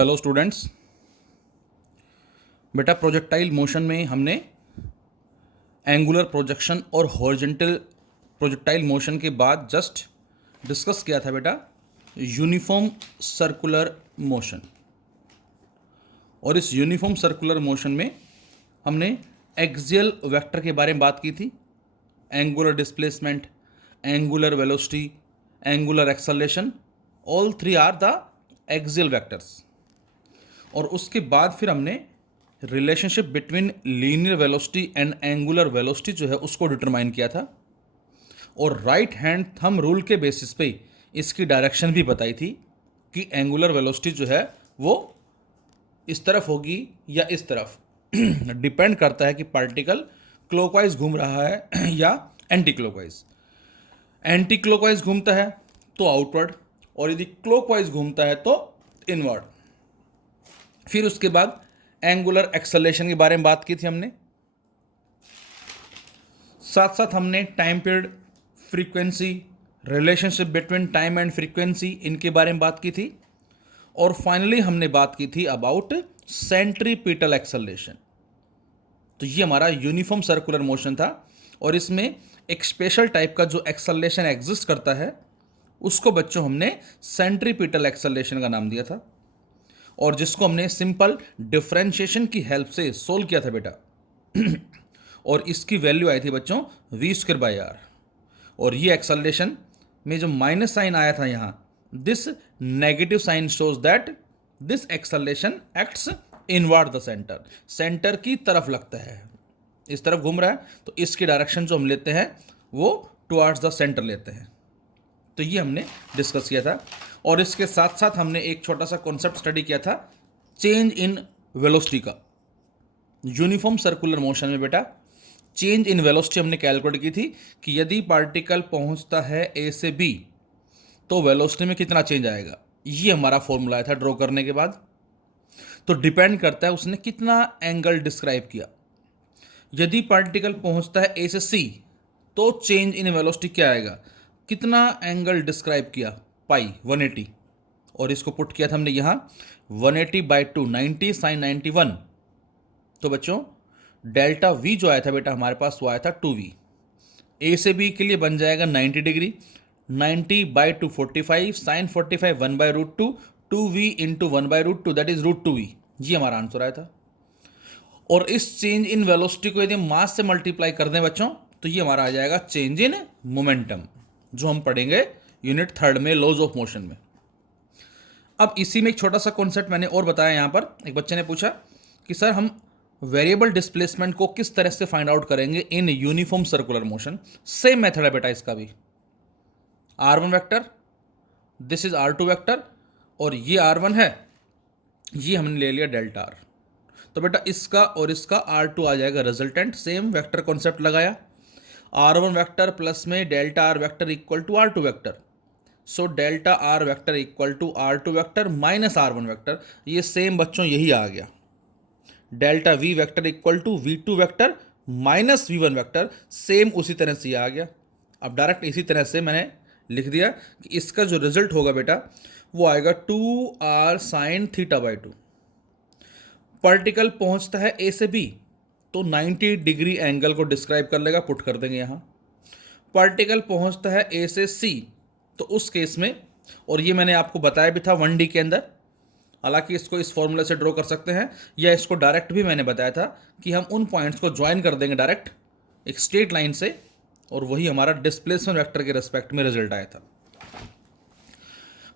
Hello students. बेटा projectile motion में हमने एंगुलर प्रोजेक्शन और हॉरिजॉन्टल प्रोजेक्टाइल मोशन के बाद जस्ट डिस्कस किया था बेटा यूनिफॉर्म सर्कुलर मोशन। और इस यूनिफॉर्म सर्कुलर मोशन में हमने एक्सियल वेक्टर के बारे में बात की थी। Angular displacement, angular velocity, angular acceleration, all three are the axial vectors. और उसके बाद फिर हमने relationship between linear velocity and angular velocity जो है उसको डिटरमाइन किया था। और राइट हैंड थंब रूल के बेसिस पे इसकी डायरेक्शन भी बताई थी कि एंगुलर वेलोसिटी जो है वो इस तरफ होगी या इस तरफ डिपेंड करता है कि पार्टिकल क्लॉकवाइज घूम रहा है या एंटी क्लॉकवाइज। एंटी क्लॉकवाइज घूमता है तो आउटवर्ड, और यदि क्लॉकवाइज घूमता है तो इनवर्ड। फिर उसके बाद एंगुलर एक्सेलरेशन के बारे में बात की थी हमने। साथ साथ हमने time period, frequency, relationship between time and frequency, इनके बारे में बात की थी। और फाइनली हमने बात की थी अबाउट सेंट्रीपिटल एक्सेलरेशन। तो ये हमारा यूनिफॉर्म सर्कुलर मोशन था। और इसमें एक स्पेशल टाइप का जो एक्सेलरेशन एग्जिस्ट करता है उसको बच्चों हमने सेंट्रीपिटल एक्सेलरेशन का नाम दिया था, और जिसको हमने सिंपल डिफरेंशिएशन की हेल्प से सोल्व किया था बेटा। और इसकी वैल्यू आई थी बच्चों v²/r। और ये एक्सेलरेशन में जो माइनस साइन आया था यहाँ, this negative sign shows that this acceleration acts inward the centre, centre की तरफ लगता है, इस तरफ घूम रहा है तो इसकी डायरेक्शन जो हम लेते हैं वो टुवर्ड्स द सेंटर लेते हैं। तो ये हमने डिस्कस किया था। और इसके साथ साथ हमने एक छोटा सा कॉन्सेप्ट स्टडी किया था चेंज इन वेलोसिटी का। यूनिफॉर्म सर्कुलर मोशन में बेटा चेंज इन वेलोसिटी हमने कैलकुलेट की थी कि यदि पार्टिकल पहुंचता है ए से बी तो वेलोसिटी में कितना चेंज आएगा। ये हमारा फॉर्मूला आया था ड्रॉ करने के बाद। तो डिपेंड करता है उसने कितना एंगल डिस्क्राइब किया। यदि पार्टिकल पहुंचता है ए से सी तो चेंज इन वेलोसिटी क्या आएगा, कितना एंगल डिस्क्राइब किया, पाई 180। और इसको पुट किया था हमने यहाँ 180/2, 90 sin 91। तो बच्चों डेल्टा वी जो आया था बेटा हमारे पास वो आया था 2v। ए से बी के लिए बन जाएगा 90 degree, 90/2 45, sin 45 1/√2, 2v into 1/√2 that is √2v। ये हमारा आंसर आया था। और इस चेंज इन वेलोसिटी को यदि मास से मल्टीप्लाई कर दें बच्चों तो ये हमारा आ जाएगा चेंज इन मोमेंटम, जो हम पढ़ेंगे यूनिट 3 में लॉज ऑफ मोशन में। अब इसी में एक छोटा सा कॉन्सेप्ट मैंने और बताया। यहाँ पर एक बच्चे ने पूछा कि सर हम वेरिएबल डिस्प्लेसमेंट को किस तरह से फाइंड आउट करेंगे in uniform circular motion. Same method है बेटा इसका भी। r1 vector, this is r2 vector, और ये r1 है, ये हमने ले लिया डेल्टा r। तो बेटा इसका और इसका r2 आ जाएगा रिजल्टेंट। सेम वेक्टर कॉन्सेप्ट लगाया, r1 वेक्टर प्लस में delta r vector equal to r2 vector. So delta r vector equal to r2 vector minus r1 vector. ये सेम बच्चों यही आ गया, delta v vector equal to v2 vector minus v1 vector. Same उसी तरह से ये आ गया। अब डायरेक्ट इसी तरह से मैंने लिख दिया कि इसका जो रिजल्ट होगा बेटा वो आएगा 2r sin θ/2। पार्टिकल पहुंचता है ए से बी तो 90 डिग्री एंगल को डिस्क्राइब कर लेगा, पुट कर देंगे यहाँ। पार्टिकल पहुंचता है ए से सी तो उस केस में, और ये मैंने आपको बताया भी था 1D के अंदर, हालांकि इसको इस फॉर्मूले से ड्रॉ कर सकते हैं या इसको डायरेक्ट भी मैंने बताया था कि हम उन पॉइंट्स को ज्वाइन कर देंगे डायरेक्ट एक स्ट्रेट लाइन से, और वही हमारा डिस्प्लेसमेंट वेक्टर के रेस्पेक्ट में रिजल्ट आया था।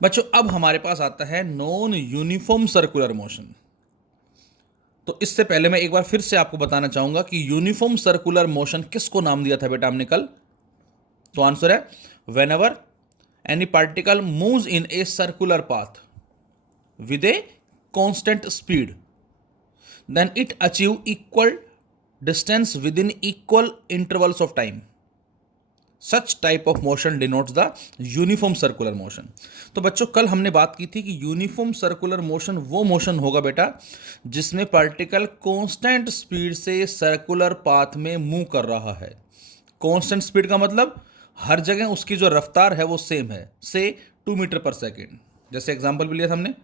बच्चों अब हमारे पास आता है नॉन यूनिफॉर्म सर्कुलर मोशन। तो इससे पहले मैं एक बार फिर से आपको बताना चाहूंगा कि यूनिफॉर्म सर्कुलर मोशन किसको नाम दिया था बेटा हमने कल। तो आंसर है whenever any particle moves in a circular path with a constant speed then it achieve equal distance within equal intervals of time. Such type of motion denotes the uniform circular motion. तो बच्चों कल हमने बात की थी कि uniform circular motion वो motion होगा बेटा जिसमें पार्टिकल कांस्टेंट स्पीड से सर्कुलर पाथ में मूव कर रहा है। कांस्टेंट स्पीड का मतलब हर जगह उसकी जो रफ्तार है वो सेम है, से 2 मीटर पर सेकेंड। जैसे एग्जांपल भी लिया था हमने,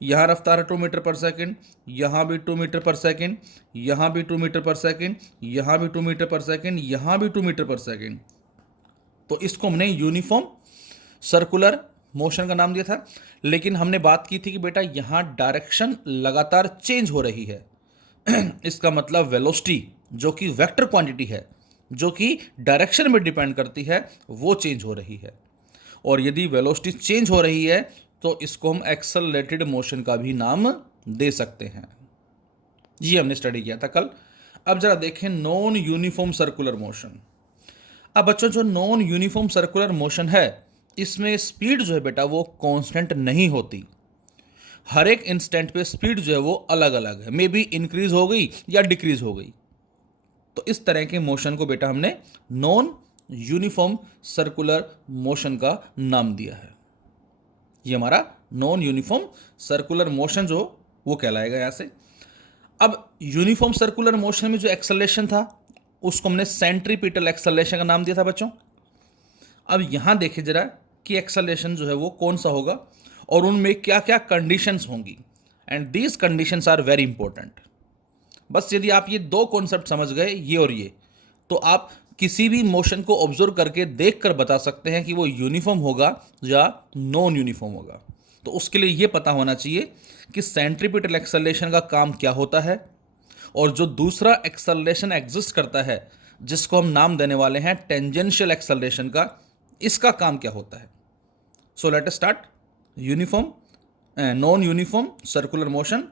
यहाँ रफ्तार है 2 मीटर पर सेकेंड, यहाँ भी 2 मीटर पर सेकेंड, यहाँ भी 2 मीटर पर सेकेंड, यहाँ भी 2 मीटर पर सेकेंड, यहाँ भी 2 मीटर पर सेकेंड। तो इसको हमने यूनिफॉर्म सर्कुलर मोशन का नाम दिया था। लेकिन हमने बात की थी कि बेटा यहाँ डायरेक्शन लगातार चेंज हो रही है। इसका मतलब वेलोसिटी जो कि वेक्टर क्वांटिटी है, जो कि डायरेक्शन में डिपेंड करती है, वो चेंज हो रही है। और यदि वेलोसिटी चेंज हो रही है तो इसको हम एक्सेलरेटेड मोशन का भी नाम दे सकते हैं। ये हमने स्टडी किया था कल। अब जरा देखें नॉन यूनिफॉर्म सर्कुलर मोशन। अब बच्चों जो नॉन यूनिफॉर्म सर्कुलर मोशन है, इसमें स्पीड जो है बेटा वो कांस्टेंट नहीं होती। हर एक इंस्टेंट पे स्पीड जो है वो अलग अलग है, मे बी इंक्रीज हो गई या डिक्रीज हो गई। तो इस तरह के मोशन को बेटा हमने नॉन यूनिफॉर्म सर्कुलर मोशन का नाम दिया है। ये हमारा नॉन यूनिफॉर्म सर्कुलर मोशन जो वो कहलाएगा यहाँ से। अब यूनिफॉर्म सर्कुलर मोशन में जो एक्सेलरेशन था उसको हमने सेंट्रीपिटल एक्सेलरेशन का नाम दिया था बच्चों। अब यहाँ देखें जरा कि एक्सेलरेशन जो है वो कौन सा होगा और उनमें क्या क्या कंडीशंस होंगी, and these conditions are very important. बस यदि आप ये दो कॉन्सेप्ट समझ गए, ये और ये, तो आप किसी भी मोशन को ऑब्जर्व करके देख कर बता सकते हैं कि वो यूनिफॉर्म होगा या नॉन यूनिफॉर्म होगा। तो उसके लिए ये पता होना चाहिए कि सेंट्रीपिटल एक्सेलरेशन का काम क्या होता है, और जो दूसरा एक्सेलरेशन एग्जिस्ट करता है जिसको हम नाम देने वाले हैं टेंजेंशियल एक्सेलरेशन का, इसका काम क्या होता है। So let us start. Uniform, non uniform circular motion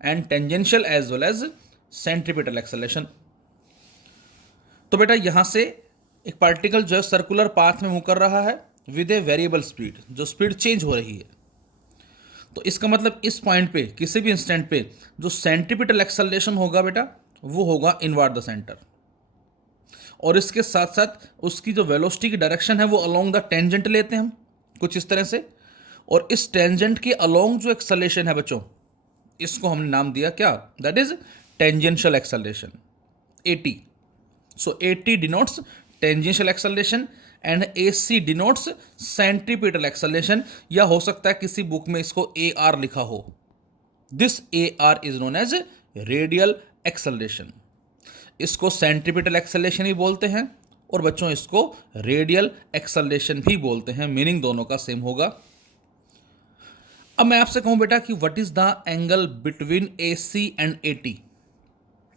and tangential as well as centripetal acceleration. तो बेटा यहां से एक पार्टिकल जो है सर्कुलर पाथ में मूव कर रहा है विद ए वेरिएबल स्पीड, जो स्पीड चेंज हो रही है। तो इसका मतलब इस पॉइंट पे, किसी भी इंस्टेंट पे, जो सेंट्रीपिटल एक्सेलरेशन होगा बेटा वो होगा इनवर्ड द सेंटर, और इसके साथ साथ उसकी जो वेलोसिटी की डायरेक्शन है वो अलोंग द टेंजेंट लेते हैं हम कुछ इस तरह से। और इस टेंजेंट के अलोंग जो एक्सेलरेशन है बच्चों, इसको हमने नाम दिया क्या, that is tangential acceleration, AT। So AT denotes tangential acceleration and AC denotes centripetal acceleration, या हो सकता है किसी बुक में इसको AR लिखा हो। This AR is known as radial acceleration. इसको सेंट्रीपिटल एक्सेलरेशन भी बोलते हैं और बच्चों इसको रेडियल एक्सेलरेशन भी बोलते हैं, मीनिंग दोनों का सेम होगा। अब मैं आपसे कहूं बेटा कि what is the angle between AC and AT,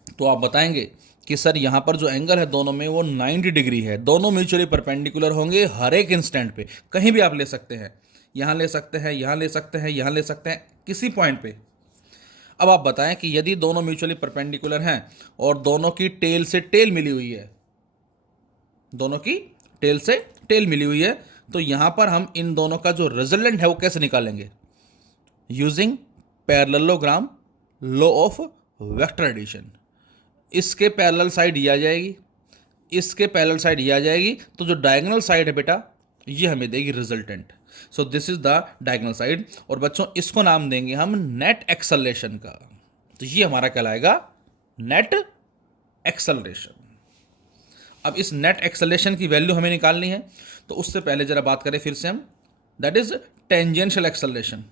तो आप बताएंगे कि सर यहां पर जो एंगल है दोनों में वो 90 डिग्री है, दोनों म्यूचुअली परपेंडिकुलर होंगे हर एक इंस्टेंट पे। कहीं भी आप ले सकते हैं, यहां ले सकते हैं, यहां ले सकते हैं, यहां ले सकते हैं, किसी पॉइंट पे। अब आप बताएं कि यदि दोनों म्यूचुअली परपेंडिकुलर हैं और दोनों की टेल से टेल मिली हुई है, दोनों की टेल से टेल मिली हुई है, तो यहां पर हम इन दोनों का जो रिजल्टेंट है वो कैसे निकालेंगे, using parallelogram, law of vector addition. इसके पैरेलल साइड ये आ जाएगी, इसके पैरेलल साइड ये आ जाएगी, तो जो डायगोनल साइड है बेटा ये हमें देगी resultant. So this is the diagonal side, और बच्चों इसको नाम देंगे हम नेट एक्सेलरेशन का। तो ये हमारा कहलाएगा नेट एक्सेलरेशन। अब इस नेट एक्सेलरेशन की वैल्यू हमें निकालनी है, तो उससे पहले जरा बात करें फिर से हम, that is tangential acceleration.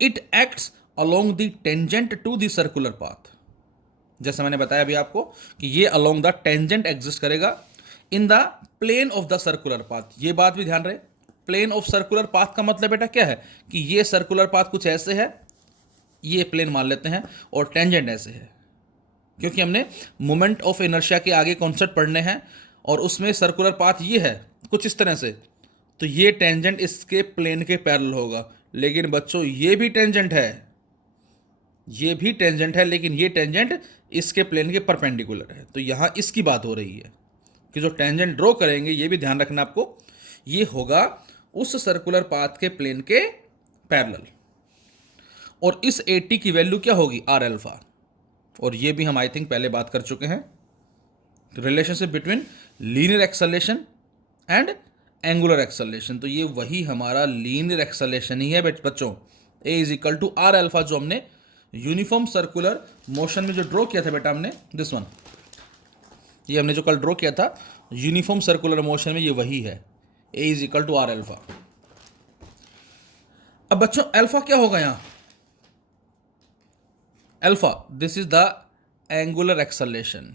It acts along the tangent to the circular path. जैसे मैंने बताया अभी आपको कि ये अलोंग द टेंजेंट एग्जिस्ट करेगा in the plane of the circular path. ये बात भी ध्यान रहे, प्लेन ऑफ सर्कुलर पाथ का मतलब बेटा क्या है कि ये सर्कुलर पाथ कुछ ऐसे है, ये प्लेन मान लेते हैं, और टेंजेंट ऐसे है, क्योंकि हमने मोमेंट ऑफ इनर्शिया के आगे कॉन्सेप्ट पढ़ने हैं और उसमें सर्कुलर पाथ ये है कुछ इस तरह से, तो ये टेंजेंट इसके प्लेन के पैरेलल होगा। लेकिन बच्चों ये भी टेंजेंट है, ये भी टेंजेंट है, लेकिन ये टेंजेंट इसके प्लेन के परपेंडिकुलर है। तो यहाँ इसकी बात हो रही है कि जो टेंजेंट ड्रॉ करेंगे, ये भी ध्यान रखना आपको, ये होगा उस सर्कुलर पाथ के प्लेन के पैरेलल। और इस AT की वैल्यू क्या होगी, R अल्फा। और ये भी हम आई थिंक पहले बात कर चुके हैं, relationship between linear acceleration and angular acceleration. तो ये वही हमारा लीनियर एक्सेलरेशन ही है बच्चों, A is equal to R alpha, जो हमने यूनिफॉर्म सर्कुलर मोशन में जो ड्रॉ किया था बेटा हमने, दिस वन, ये हमने जो कल ड्रॉ किया था यूनिफॉर्म सर्कुलर मोशन में, ये वही है, A is equal to R alpha. अब बच्चों अल्फा क्या होगा यहाँ? Alpha, this is the angular acceleration.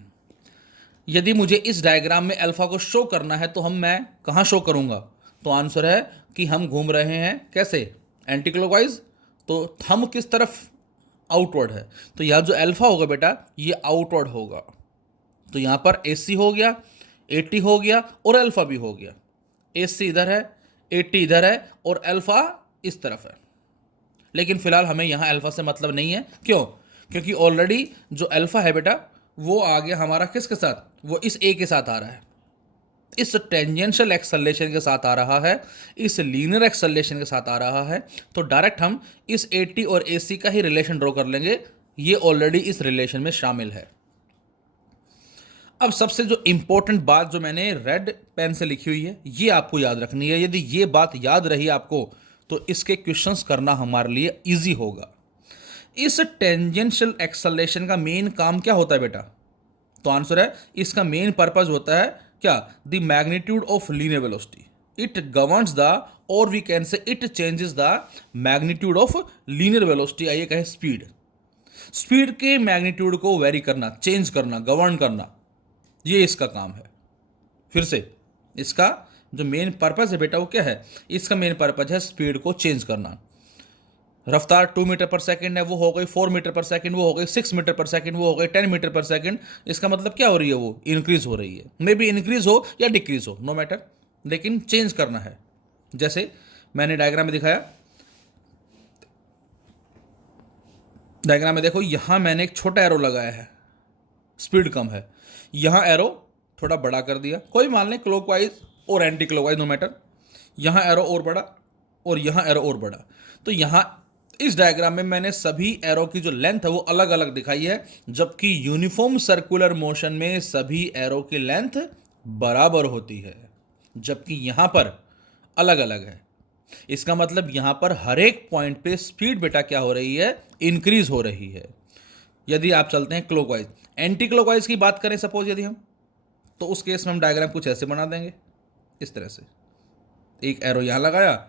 यदि मुझे इस डायग्राम में अल्फा को शो करना है तो मैं कहाँ शो करूँगा? तो आंसर है कि हम घूम रहे हैं कैसे? Anti clockwise. तो थंब किस तरफ? आउटवर्ड है। तो यहाँ जो अल्फा होगा बेटा ये आउटवर्ड होगा। तो यहाँ पर AC हो गया, AT हो गया और अल्फा भी हो गया। AC इधर है, AT इधर है और अल्फा इस तरफ है। लेकिन फिलहाल हमें यहाँ अल्फा से मतलब नहीं है। क्यों? क्योंकि ऑलरेडी जो अल्फा है बेटा वो आ गया हमारा किसके साथ? वो इस A के साथ आ रहा है, इस टेंजेंशियल एक्सेलरेशन के साथ आ रहा है, इस लीनियर एक्सेलरेशन के साथ आ रहा है। तो डायरेक्ट हम इस AT और AC का ही रिलेशन ड्रॉ कर लेंगे। ये ऑलरेडी इस रिलेशन में शामिल है। अब सबसे जो इंपॉर्टेंट बात जो मैंने रेड पेन से लिखी हुई है ये आपको याद रखनी है। यदि ये बात याद रही आपको तो इसके क्वेश्चंस करना हमारे लिए इजी होगा। इस टेंजेंशियल एक्सेलरेशन का मेन काम क्या होता है बेटा? तो आंसर है इसका मेन पर्पज होता है क्या? The magnitude of linear velocity. It governs the, और we can say it changes the magnitude of linear velocity. आइए कहें स्पीड। स्पीड के मैग्नीट्यूड को वेरी करना, चेंज करना, गवर्न करना, ये इसका काम है। फिर से इसका जो मेन पर्पज है बेटा वो क्या है? इसका मेन पर्पज है स्पीड को चेंज करना। रफ्तार 2 मीटर पर सेकंड है, वो हो गई 4 मीटर पर सेकंड, वो हो गई 6 मीटर पर सेकंड, वो हो गई 10 मीटर पर सेकंड। इसका मतलब क्या हो रही है? वो इंक्रीज हो रही है। मे बी इंक्रीज हो या डिक्रीज हो, नो मैटर, लेकिन चेंज करना है। जैसे मैंने डायग्राम में दिखाया, डायग्राम में देखो यहां मैंने एक छोटा एरो लगाया है, स्पीड कम है। यहां एरो थोड़ा बड़ा कर दिया, कोई मान लें क्लॉकवाइज और एंटी क्लॉकवाइज, नो मैटर। यहां एरो और बड़ा और यहां एरो और बड़ा। तो यहां इस डायग्राम में मैंने सभी एरो की जो लेंथ है वो अलग अलग दिखाई है, जबकि यूनिफॉर्म सर्कुलर मोशन में सभी एरो की लेंथ बराबर होती है, जबकि यहां पर अलग अलग है। इसका मतलब यहां पर हर एक पॉइंट पे स्पीड बेटा क्या हो रही है? इंक्रीज हो रही है। यदि आप चलते हैं क्लॉकवाइज, एंटी क्लॉकवाइज की बात करें सपोज यदि हम, तो उस केस में हम डायग्राम कुछ ऐसे बना देंगे, इस तरह से। एक एरो यहां लगाया,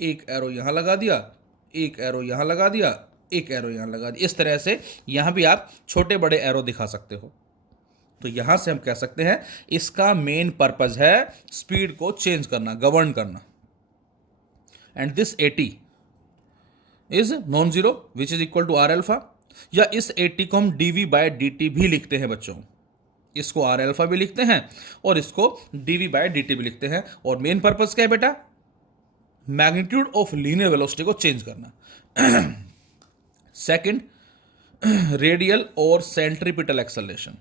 एक एरो यहां लगा दिया, एक एरो यहां लगा दिया, एक एरो यहां लगा दिया। इस तरह से यहां भी आप छोटे बड़े एरो दिखा सकते हो। तो यहां से हम कह सकते हैं इसका मेन पर्पज है स्पीड को चेंज करना, गवर्न करना। And this AT is non zero which is equal to R alpha, या इस AT को हम dV/dt भी लिखते हैं बच्चों। इसको आर अल्फा भी लिखते हैं और इसको dV/dt भी लिखते हैं। और मेन पर्पज क्या है बेटा? मैग्नीट्यूड ऑफ लीनियर वेलोसिटी को चेंज करना। सेकंड, रेडियल और सेंट्रीपिटल एक्सेलरेशन,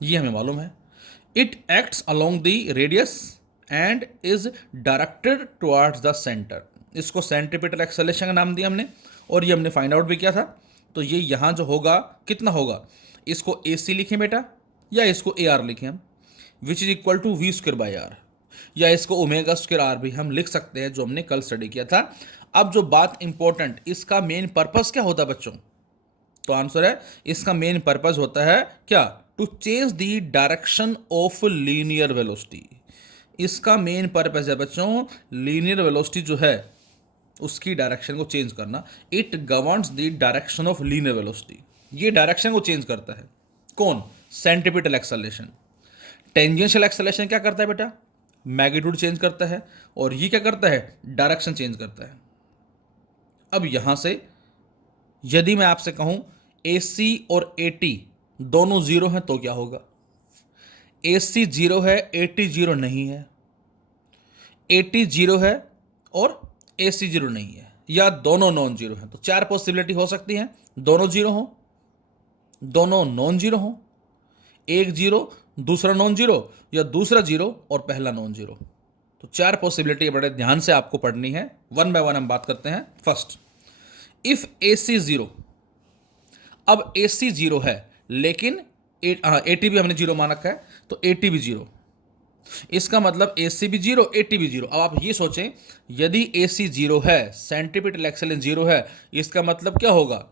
ये हमें मालूम है। It acts along the radius and is directed towards the centre. इसको सेंट्रीपिटल एक्सेलरेशन का नाम दिया हमने, और ये हमने फाइंड आउट भी किया था। तो ये यहाँ जो होगा कितना होगा? इसको AC लिखें बेटा या इसको AR लिखें हम, विच इज इक्वल टू V²/R, या इसको ω² भी हम लिख सकते हैं, जो हमने कल स्टडी किया था। अब जो बात इंपॉर्टेंट, इसका मेन पर्पस क्या होता है बच्चों? तो आंसर है इसका मेन पर्पस होता है क्या? To change the direction of linear velocity. इसका मेन पर्पस है बच्चों लीनियर वेलोसिटी जो है उसकी डायरेक्शन को चेंज करना। It governs the direction of linear velocity. ये डायरेक्शन को चेंज करता है। कौन? Centripetal acceleration. टेंजेंशियल एक्सेलरेशन क्या करता है बेटा? मैग्नीट्यूड चेंज करता है, और ये क्या करता है? डायरेक्शन चेंज करता है। अब यहां से यदि मैं आपसे कहूं AC और AT दोनों जीरो हैं तो क्या होगा? AC जीरो है, AT जीरो नहीं है। AT जीरो है और AC जीरो नहीं है, या दोनों नॉन जीरो हैं। तो 4 पॉसिबिलिटी हो सकती हैं, दोनों जीरो हो, दोनों नॉन जीरो हो, एक जीरो दूसरा नॉन जीरो, या दूसरा जीरो और पहला नॉन जीरो। तो 4 पॉसिबिलिटी बड़े ध्यान से आपको पढ़नी है। वन बाय वन हम बात करते हैं। First, if AC zero. अब AC जीरो है लेकिन AT भी हमने जीरो मान रखा है, तो AT भी जीरो। इसका मतलब AC भी जीरो, AT भी जीरो। अब आप ये सोचें, यदि AC जीरो है, सेंट्रीपिटल एक्सेलरेशन जीरो है, इसका मतलब क्या होगा?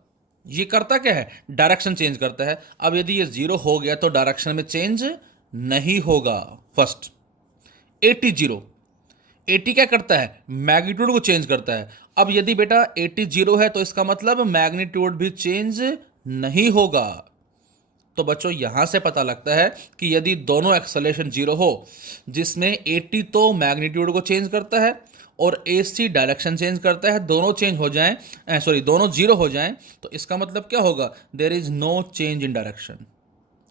ये करता क्या है? डायरेक्शन चेंज करता है। अब यदि ये जीरो हो गया तो डायरेक्शन में चेंज नहीं होगा। First, AT zero. एटी क्या करता है, मैग्नीट्यूड को चेंज करता है। अब यदि बेटा एटी जीरो है तो इसका मतलब मैग्नीट्यूड भी चेंज नहीं होगा। तो बच्चों यहां से पता लगता है कि यदि दोनों एक्सेलरेशन जीरो हो, जिसमें एटी तो मैग्नीट्यूड को चेंज करता है और एसी डायरेक्शन चेंज करता है, दोनों चेंज हो जाएं, दोनों जीरो हो जाएं, तो इसका मतलब क्या होगा, there is no change in direction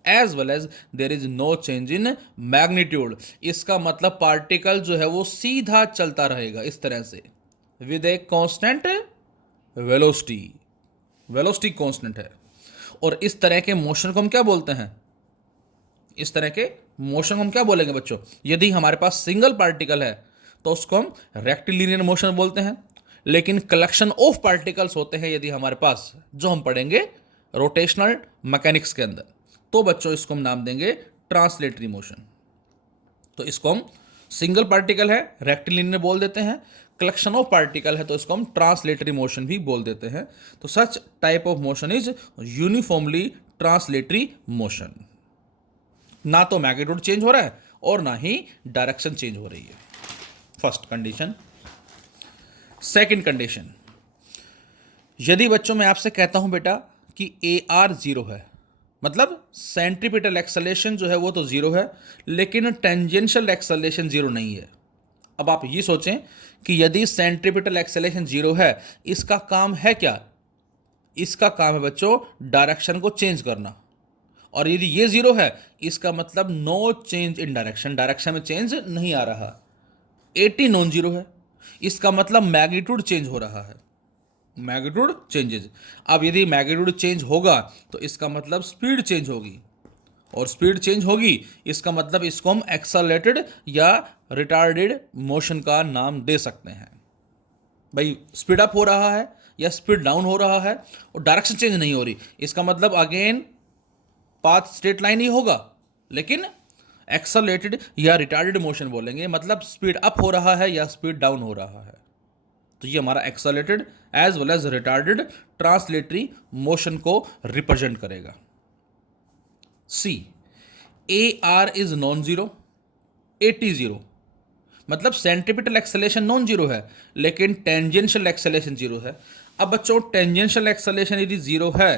as well as there is no change in magnitude. इसका मतलब पार्टिकल जो है वो सीधा चलता रहेगा इस तरह से with a constant velocity. Velocity constant है। और इस तरह के मोशन को हम क्या बोलते हैं, इस तरह के मोशन को हम क्या बोलेंगे बच्चों, यदि हमारे पास सिंगल पार्टिकल है तो उसको हम रेक्टिलिनियर मोशन बोलते हैं। लेकिन कलेक्शन ऑफ पार्टिकल्स होते हैं यदि हमारे पास, जो हम पढ़ेंगे रोटेशनल मैकेनिक्स के अंदर, तो बच्चों इसको हम नाम देंगे ट्रांसलेटरी मोशन। तो इसको हम सिंगल पार्टिकल है रेक्टिलिनियर बोल देते हैं, कलेक्शन ऑफ पार्टिकल है तो इसको हम ट्रांसलेटरी मोशन भी बोल देते हैं। तो such type of motion is uniformly translatory motion. ना तो मैग्नीट्यूड चेंज हो रहा है और ना ही डायरेक्शन चेंज हो रही है। First condition. सेकंड कंडीशन, यदि बच्चों मैं आपसे कहता हूं बेटा कि ए आर जीरो है, मतलब सेंट्रीपिटल एक्सेलरेशन जो है वो तो जीरो है, लेकिन टेंजेंशियल एक्सेलरेशन जीरो नहीं है। अब आप ये सोचें कि यदि सेंट्रीपिटल एक्सेलरेशन जीरो है, इसका काम है क्या, इसका काम है बच्चों डायरेक्शन को चेंज करना। और यदि ये जीरो है, इसका मतलब no change in direction, direction में चेंज नहीं आ रहा। 80 नॉन जीरो है, इसका मतलब मैग्नीट्यूड चेंज हो रहा है, मैग्नीट्यूड चेंजेज। अब यदि मैग्नीट्यूड चेंज होगा तो इसका मतलब स्पीड चेंज होगी, और स्पीड चेंज होगी इसका मतलब इसको हम एक्सेलरेटेड या रिटार्डेड मोशन का नाम दे सकते हैं। भाई स्पीड अप हो रहा है या स्पीड डाउन हो रहा है और डायरेक्शन चेंज नहीं हो रही, इसका मतलब अगेन पाथ स्ट्रेट लाइन ही होगा, लेकिन एक्सेलरेटेड या रिटार्डेड मोशन बोलेंगे, मतलब स्पीड अप हो रहा है या स्पीड डाउन हो रहा है। तो ये हमारा accelerated as well as retarded translatory motion को रिप्रेजेंट करेगा। See, a r is non zero, a t zero, मतलब सेंट्रीपिटल एक्सेलरेशन नॉन जीरो है लेकिन टेंजेंशियल एक्सेलरेशन जीरो है। अब बच्चों टेंजेंशियल एक्सेलरेशन यदि जीरो है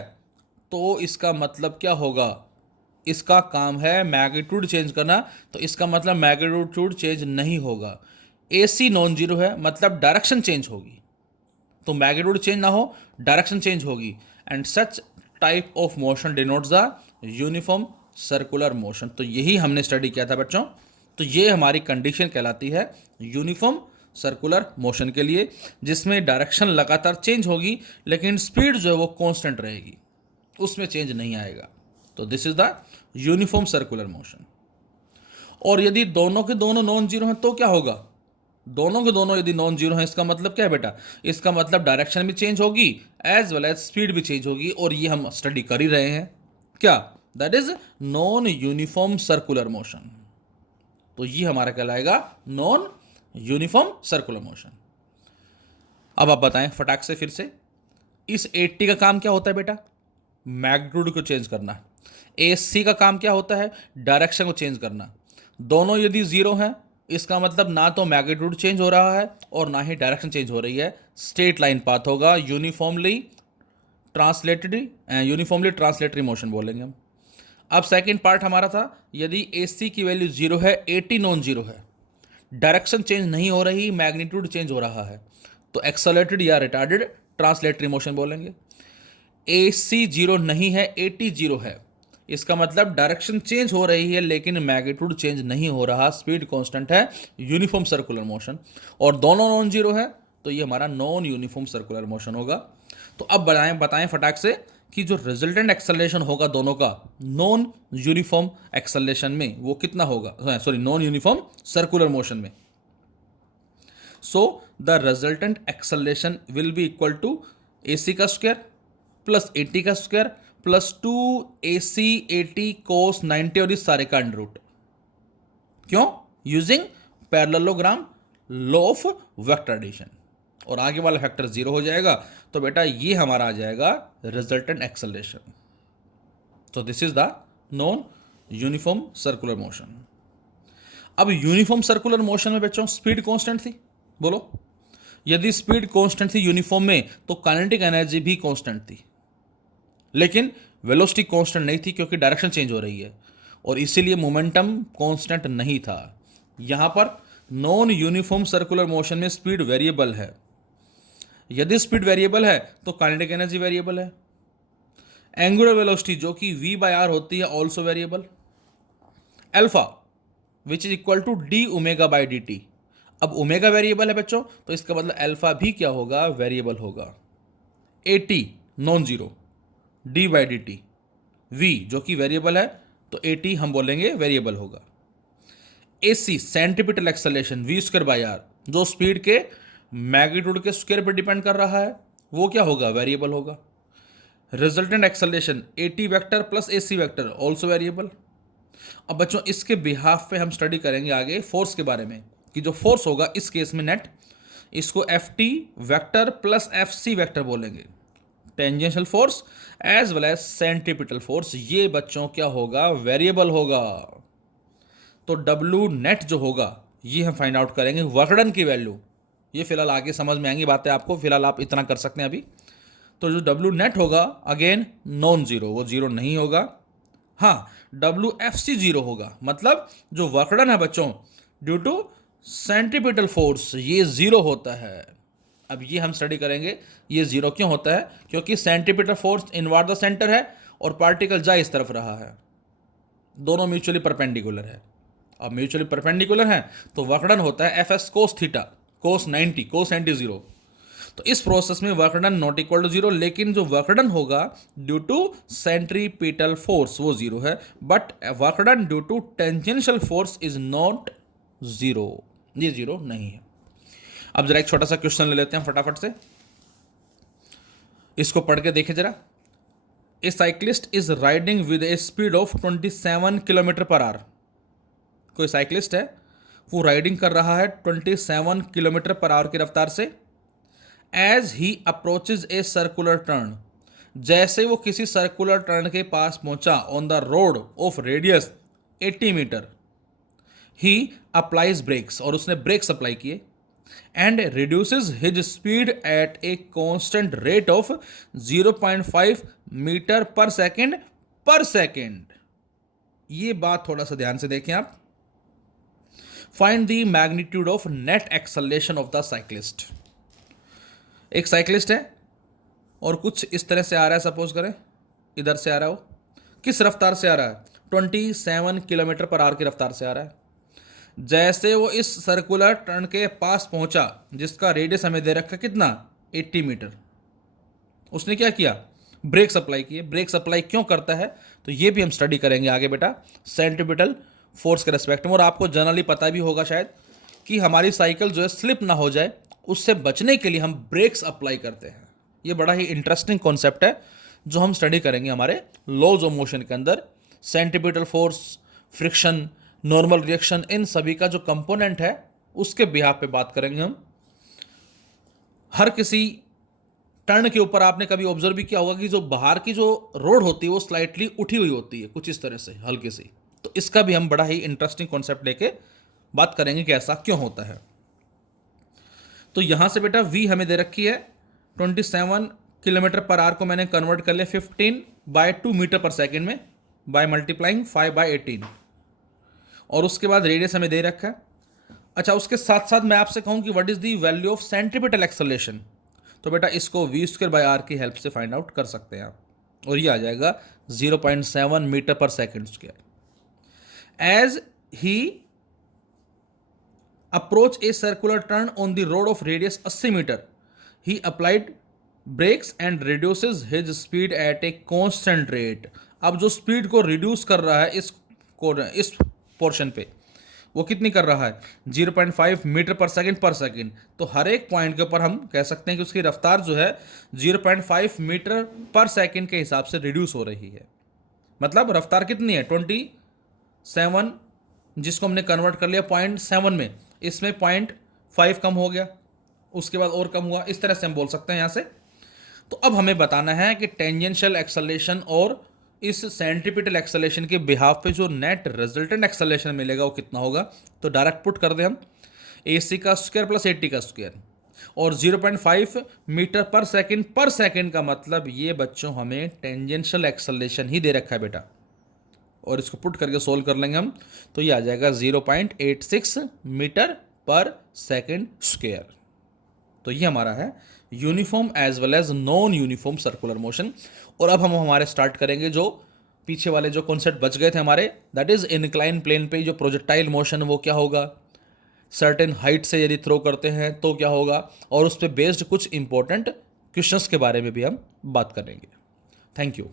तो इसका मतलब क्या होगा, इसका काम है मैग्नीट्यूड चेंज करना, तो इसका मतलब मैग्नीट्यूड चेंज नहीं होगा। एसी नॉन जीरो है, मतलब डायरेक्शन चेंज होगी, तो मैग्नीट्यूड चेंज ना हो डायरेक्शन चेंज होगी। And such type of motion denotes the uniform circular motion. तो यही हमने स्टडी किया था बच्चों। तो ये हमारी कंडीशन कहलाती है यूनिफॉर्म सर्कुलर मोशन के लिए, जिसमें डायरेक्शन लगातार चेंज होगी लेकिन स्पीड जो है वो कांस्टेंट रहेगी, उसमें चेंज नहीं आएगा। तो this is the uniform circular motion. और यदि दोनों के दोनों नॉन जीरो हैं तो क्या होगा, दोनों के दोनों यदि नॉन जीरो हैं इसका मतलब क्या है बेटा, इसका मतलब डायरेक्शन भी चेंज होगी एज वेल एज स्पीड भी चेंज होगी, और ये हम स्टडी कर ही रहे हैं क्या, that is non uniform circular motion. तो ये हमारा कहलाएगा नॉन यूनिफॉर्म सर्कुलर मोशन। अब आप बताएं फटाक से फिर से, इस 80 का काम क्या होता है बेटा, मैग्नीट्यूड को चेंज करना। एसी का काम क्या होता है, डायरेक्शन को चेंज करना। दोनों यदि जीरो हैं इसका मतलब ना तो मैग्नीट्यूड चेंज हो रहा है और ना ही डायरेक्शन चेंज हो रही है, स्ट्रेट लाइन पाथ होगा, यूनिफॉर्मली ट्रांसलेटरी मोशन बोलेंगे हम। अब सेकंड पार्ट हमारा था, यदि एसी की वैल्यू जीरो है, 80 नॉन जीरो है, डायरेक्शन चेंज नहीं हो रही, मैग्नीट्यूड चेंज हो रहा है, तो एक्सेलरेटेड या रिटार्डेड ट्रांसलेटरी मोशन बोलेंगे। एसी जीरो नहीं है, 80 जीरो है, इसका मतलब डायरेक्शन चेंज हो रही है लेकिन मैग्नीट्यूड चेंज नहीं हो रहा, स्पीड कांस्टेंट है, यूनिफॉर्म सर्कुलर मोशन। और दोनों नॉन जीरो है तो ये हमारा नॉन यूनिफॉर्म सर्कुलर मोशन होगा। तो अब बताएं फटाक से कि जो रिजल्टेंट एक्सेलरेशन होगा दोनों का नॉन यूनिफॉर्म एक्सेलरेशन में वो कितना होगा, नॉन यूनिफॉर्म सर्कुलर मोशन में। So the resultant acceleration will be equal to AC का स्क्वायर प्लस 80 का स्क्वायर प्लस 2 AC 80 cos 90 और इस सारे का अंडर रूट। क्यों, using parallelogram law of vector addition, और आगे वाला फैक्टर जीरो हो जाएगा, तो बेटा ये हमारा आ जाएगा रिजल्टेंट एक्सेलरेशन। तो this is the non uniform circular motion. अब यूनिफॉर्म सर्कुलर मोशन में बच्चों स्पीड कांस्टेंट थी, बोलो। यदि स्पीड कांस्टेंट थी यूनिफॉर्म में तो काइनेटिक एनर्जी भी कांस्टेंट थी, लेकिन वेलोसिटी कांस्टेंट नहीं थी क्योंकि डायरेक्शन चेंज हो रही है, और इसीलिए मोमेंटम कांस्टेंट नहीं था। यहां पर नॉन यूनिफॉर्म सर्कुलर मोशन में स्पीड वेरिएबल है। यदि स्पीड वेरिएबल है तो काइनेटिक एनर्जी वेरिएबल है। एंगुलर वेलोसिटी जो कि v/r होती है also variable. Alpha which is equal to D omega by D T. अब ओमेगा वेरिएबल है बच्चों, तो इसका मतलब अल्फा भी क्या होगा, वेरिएबल होगा। A T non zero, D by D T, V जो कि वेरिएबल है तो ए टी हम बोलेंगे वेरिएबल होगा। A c centripetal acceleration v square by r, जो स्पीड के मैग्नीट्यूड के स्क्वायर पर डिपेंड कर रहा है, वो क्या होगा, वेरिएबल होगा। Resultant acceleration a t vector plus a c vector also variable. अब बच्चों इसके बिहाफ पे हम स्टडी करेंगे आगे फोर्स के बारे में, कि जो फोर्स होगा इस केस में नेट, इसको f t vector plus f c vector बोलेंगे। Tangential force as well as centripetal force, ये बच्चों क्या होगा, वेरिएबल होगा। तो डब्ल्यू नेट जो होगा ये हम फाइंड आउट करेंगे, वर्कडन की वैल्यू। ये फिलहाल आगे समझ में आएंगी बातें आपको, फिलहाल आप इतना कर सकते हैं अभी। तो जो डब्ल्यू नेट होगा अगेन नॉन जीरो, वो जीरो नहीं होगा। हाँ, डब्ल्यू एफ सी जीरो होगा, मतलब जो वर्कडन है बच्चों ड्यू टू सेंट्रीपिटल फोर्स ये जीरो होता है। अब ये हम स्टडी करेंगे ये जीरो क्यों होता है, क्योंकि centripetal force inward the centre है और पार्टिकल जा इस तरफ रहा है, दोनों म्यूचुअली परपेंडिकुलर है। अब म्यूचुअली परपेंडिकुलर है तो वर्कडन होता है F S cos theta cos 90 cos 90 zero. तो इस प्रोसेस में work done not equal to zero, लेकिन जो वर्कडन होगा ड्यू टू सेंट्रीपिटल फोर्स वो जीरो है, but work done due to tangential force is not zero, ये जीरो नहीं है। अब जरा एक छोटा सा क्वेश्चन ले लेते हैं फटाफट से, इसको पढ़ के देखें जरा। A cyclist is riding with a speed of 27 kilometre per hour. कोई साइक्लिस्ट है वो राइडिंग कर रहा है 27 किलोमीटर पर आवर की रफ्तार से। As he approaches a circular turn, जैसे वो किसी सर्कुलर टर्न के पास पहुंचा on the road of radius 80 metre, he applies brakes, और उसने ब्रेक्स अप्लाई किए, and reduces his speed at a constant rate of 0.5 metre per second. ये बात थोड़ा सा ध्यान से देखें आप। Find the magnitude of net acceleration of the cyclist. एक साइक्लिस्ट है और कुछ इस तरह से आ रहा है, सपोज करें इधर से आ रहा हो, किस रफ्तार से आ रहा है, 27 किलोमीटर पर आवर की रफ्तार से आ रहा है। जैसे वो इस सर्कुलर टर्न के पास पहुंचा जिसका रेडियस हमें दे रखा कितना, 80 मीटर, उसने क्या किया, ब्रेक्स अप्लाई किए। ब्रेक्स अप्लाई क्यों करता है तो ये भी हम स्टडी करेंगे आगे बेटा, सेंट्रीपिटल फोर्स के रेस्पेक्ट में। और आपको जनरली पता भी होगा शायद कि हमारी साइकिल जो है स्लिप ना हो जाए, उससे बचने के लिए हम ब्रेक्स अप्लाई करते हैं। ये बड़ा ही इंटरेस्टिंग कॉन्सेप्ट है जो हम स्टडी करेंगे हमारे लॉज ऑफ मोशन के अंदर। Centripetal force, friction, normal reaction, इन सभी का जो कंपोनेंट है उसके बिहाफ पे बात करेंगे हम। हर किसी टर्न के ऊपर आपने कभी ऑब्जर्व भी किया होगा कि जो बाहर की जो रोड होती है वो स्लाइटली उठी हुई होती है, कुछ इस तरह से हल्की सी। तो इसका भी हम बड़ा ही इंटरेस्टिंग कॉन्सेप्ट लेके बात करेंगे कि ऐसा क्यों होता है। तो यहां से बेटा v हमें दे रखी है 27 किलोमीटर पर आवर को मैंने कन्वर्ट कर लिया 15/2 मीटर पर सेकेंड में, बाय मल्टीप्लाइंग 5/18, और उसके बाद रेडियस हमें दे रखा है। अच्छा, उसके साथ साथ मैं आपसे कहूं कि what is the value of centripetal acceleration, तो बेटा इसको v²/r की हेल्प से फाइंड आउट कर सकते हैं आप, और ये आ जाएगा 0.7 metre per second square. As he approach a circular turn on the road of radius 80 metre, he applied brakes and reduces his speed at a constant rate. अब जो स्पीड को रिड्यूस कर रहा है इस पोर्शन पे, वो कितनी कर रहा है, 0.5 मीटर पर सेकेंड। तो हर एक पॉइंट के ऊपर हम कह सकते हैं कि उसकी रफ्तार जो है 0.5 मीटर पर सेकेंड के हिसाब से रिड्यूस हो रही है। मतलब रफ्तार कितनी है, 27, जिसको हमने कन्वर्ट कर लिया 0.7 में, इसमें 0.5 कम हो गया, उसके बाद और कम हुआ, इस तरह से हम बोल सकते हैं यहाँ से। तो अब हमें बताना है कि टेंजेंशियल एक्सेलरेशन और इस सेंट्रीपिटल एक्सेलेरेशन के बिहाफ पे जो नेट रिजल्टेंट एक्सेलेरेशन मिलेगा वो कितना होगा, तो डायरेक्ट पुट कर दें हम AC का स्क्वायर प्लस AT का स्क्वायर, और 0.5 मीटर पर सेकेंड का मतलब ये बच्चों हमें टेंजेंशियल एक्सेलेरेशन ही दे रखा है बेटा, और इसको पुट करके सोल्व कर लेंगे हम, तो ये आ जाएगा 0.86 मीटर पर सेकेंड स्क्वायर। तो ये हमारा है uniform as well as non uniform circular motion. और अब हम हमारे स्टार्ट करेंगे जो पीछे वाले जो कॉन्सेप्ट बच गए थे हमारे, दैट इज इनक्लाइन प्लेन पे जो प्रोजेक्टाइल मोशन वो क्या होगा, सर्टेन हाइट से यदि थ्रो करते हैं तो क्या होगा, और उस पर बेस्ड कुछ इंपॉर्टेंट क्वेश्चंस के बारे में भी हम बात करेंगे। Thank you.